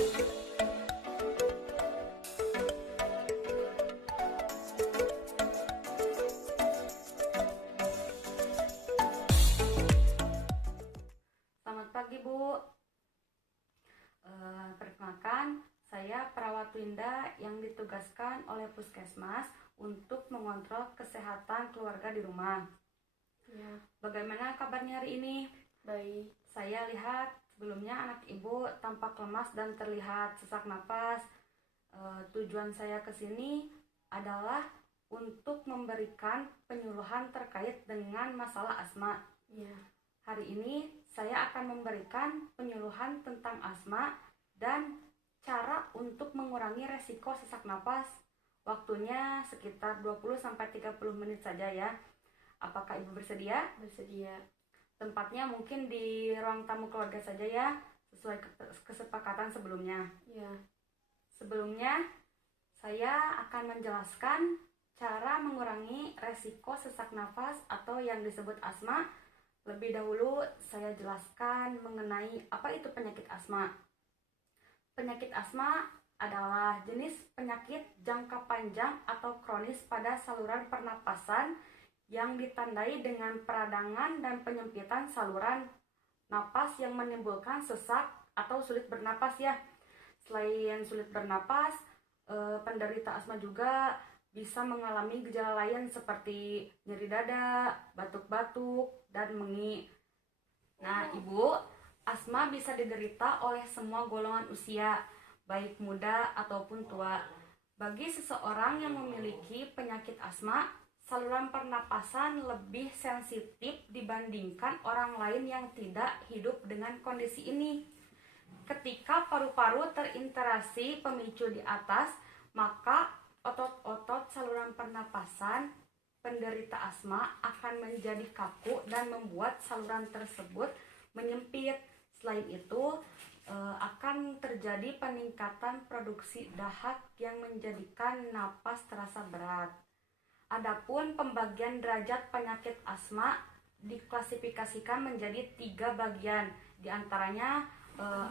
Selamat pagi, Bu. Perkenalkan, saya perawat Winda yang ditugaskan oleh Puskesmas untuk mengontrol kesehatan keluarga di rumah. Ya, Bagaimana kabarnya hari ini? baik. Saya lihat sebelumnya anak Ibu tampak lemas dan terlihat sesak napas. Tujuan saya ke sini adalah untuk memberikan penyuluhan terkait dengan masalah asma. Ya, Hari ini saya akan memberikan penyuluhan tentang asma dan cara untuk mengurangi resiko sesak napas. Waktunya sekitar 20-30 menit saja ya. Apakah Ibu bersedia? bersedia. Tempatnya mungkin di ruang tamu keluarga saja ya, sesuai kesepakatan sebelumnya. Ya, Sebelumnya, saya akan menjelaskan cara mengurangi resiko sesak nafas atau yang disebut asma. Lebih dahulu, saya jelaskan mengenai apa itu penyakit asma. Penyakit asma adalah jenis penyakit jangka panjang atau kronis pada saluran pernapasan yang ditandai dengan peradangan dan penyempitan saluran napas yang menimbulkan sesak atau sulit bernapas ya. Selain sulit bernapas, penderita asma juga bisa mengalami gejala lain seperti nyeri dada, batuk-batuk, dan mengi. Nah, Ibu, asma bisa diderita oleh semua golongan usia, baik muda ataupun tua. Bagi seseorang yang memiliki penyakit asma, saluran pernapasan lebih sensitif dibandingkan orang lain yang tidak hidup dengan kondisi ini. Ketika paru-paru terinteraksi pemicu di atas, maka otot-otot saluran pernapasan penderita asma akan menjadi kaku dan membuat saluran tersebut menyempit. Selain itu, akan terjadi peningkatan produksi dahak yang menjadikan napas terasa berat. Adapun pembagian derajat penyakit asma diklasifikasikan menjadi 3 bagian. Di antaranya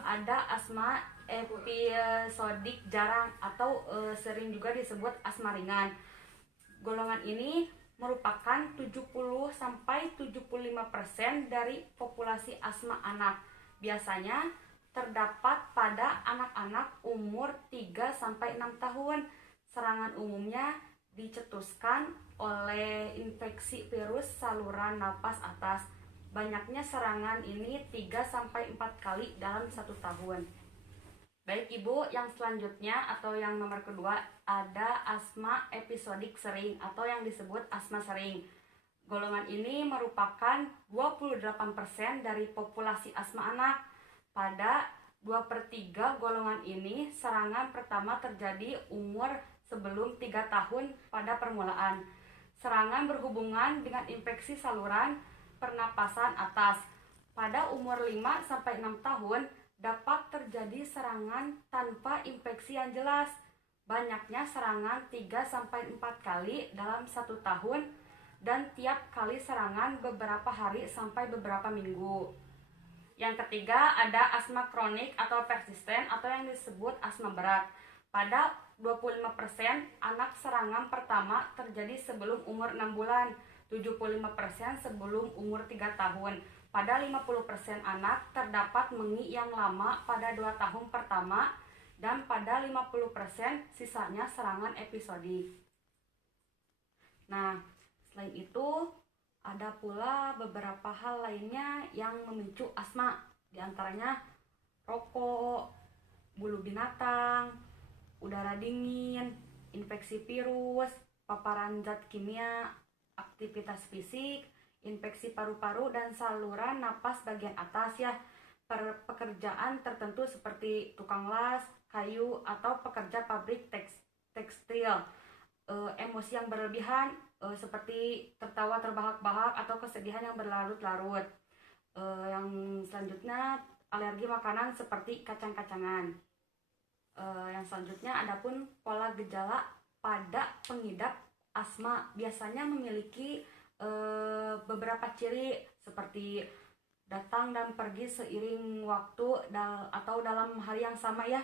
ada asma episodik jarang atau sering juga disebut asma ringan. Golongan ini merupakan 70-75% dari populasi asma anak. Biasanya terdapat pada anak-anak umur 3-6 tahun. Serangan umumnya dicetuskan oleh infeksi virus saluran napas atas. Banyaknya serangan ini 3-4 kali dalam 1 tahun. Baik Ibu, yang selanjutnya atau yang nomor kedua ada asma episodik sering atau yang disebut asma sering. Golongan ini merupakan 28% dari populasi asma anak. Pada 2/3 golongan ini serangan pertama terjadi umur sebelum 3 tahun pada permulaan. Serangan berhubungan dengan infeksi saluran pernapasan atas. Pada umur 5-6 tahun dapat terjadi serangan tanpa infeksi yang jelas. Banyaknya serangan 3-4 kali dalam 1 tahun dan tiap kali serangan beberapa hari sampai beberapa minggu. Yang ketiga ada asma kronik atau persisten atau yang disebut asma berat. Pada 25% anak serangan pertama terjadi sebelum umur 6 bulan, 75% sebelum umur 3 tahun. Pada 50% anak terdapat mengi yang lama pada 2 tahun pertama dan pada 50% sisanya serangan episodik. Nah, selain itu ada pula beberapa hal lainnya yang memicu asma, diantaranya rokok, bulu binatang, udara dingin, infeksi virus, paparan zat kimia, aktivitas fisik, infeksi paru-paru dan saluran napas bagian atas ya. Pekerjaan tertentu seperti tukang las, kayu atau pekerja pabrik tekstil. Emosi yang berlebihan seperti tertawa terbahak-bahak atau kesedihan yang berlarut-larut. Yang selanjutnya alergi makanan seperti kacang-kacangan. Yang selanjutnya adapun pola gejala pada pengidap asma biasanya memiliki beberapa ciri seperti datang dan pergi seiring waktu atau dalam hari yang sama ya.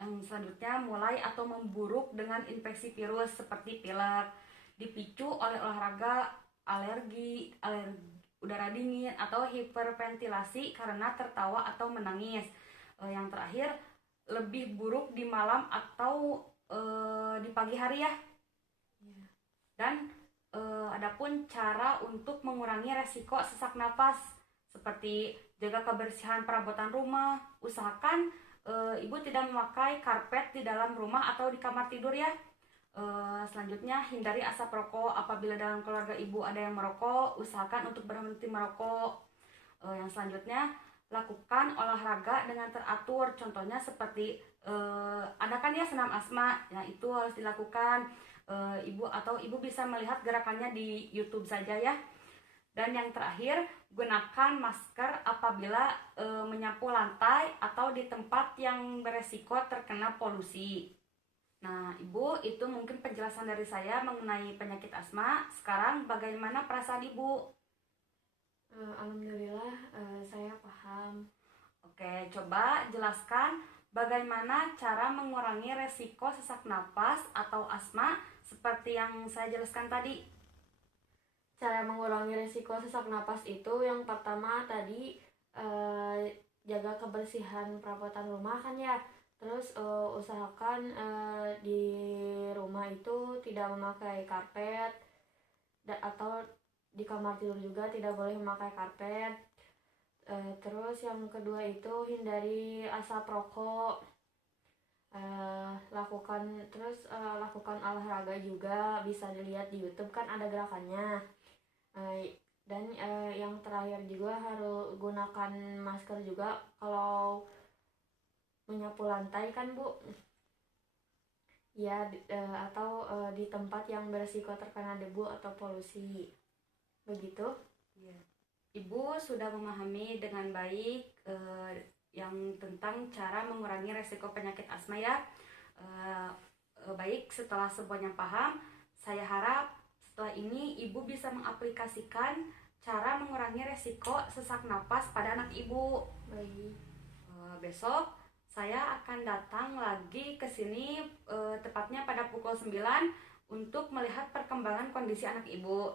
Yang selanjutnya mulai atau memburuk dengan infeksi virus seperti pilek, dipicu oleh olahraga, alergi udara dingin, atau hiperventilasi karena tertawa atau menangis. Yang terakhir, lebih buruk di malam atau di pagi hari ya. Ya. Dan adapun cara untuk mengurangi resiko sesak napas seperti jaga kebersihan perabotan rumah, usahakan ibu tidak memakai karpet di dalam rumah atau di kamar tidur ya. Selanjutnya, hindari asap rokok. Apabila dalam keluarga ibu ada yang merokok, usahakan untuk berhenti merokok. Yang selanjutnya, lakukan olahraga dengan teratur. Contohnya seperti ada kan ya senam asma, nah itu harus dilakukan. Ibu bisa melihat gerakannya di YouTube saja ya. Dan yang terakhir, gunakan masker apabila menyapu lantai atau di tempat yang beresiko terkena polusi. Nah, Ibu, itu mungkin penjelasan dari saya mengenai penyakit asma. Sekarang bagaimana perasaan Ibu? Alhamdulillah, saya paham. Oke, coba jelaskan bagaimana cara mengurangi resiko sesak napas atau asma seperti yang saya jelaskan tadi. Cara mengurangi risiko sesak napas itu yang pertama tadi jaga kebersihan perabotan rumah kan ya. Terus usahakan di rumah itu tidak memakai karpet atau di kamar tidur juga tidak boleh memakai karpet. Terus yang kedua itu hindari asap rokok. Lakukan olahraga juga, bisa dilihat di YouTube kan ada gerakannya. Dan yang terakhir juga harus gunakan masker juga kalau menyapu lantai kan Bu ya, atau di tempat yang berisiko terkena debu atau polusi begitu ya. Ibu sudah memahami dengan baik yang tentang cara mengurangi resiko penyakit asma ya. Baik, setelah semuanya paham, saya harap setelah ini Ibu bisa mengaplikasikan cara mengurangi resiko sesak napas pada anak Ibu. baik. Besok saya akan datang lagi ke sini tepatnya pada pukul 9 untuk melihat perkembangan kondisi anak Ibu.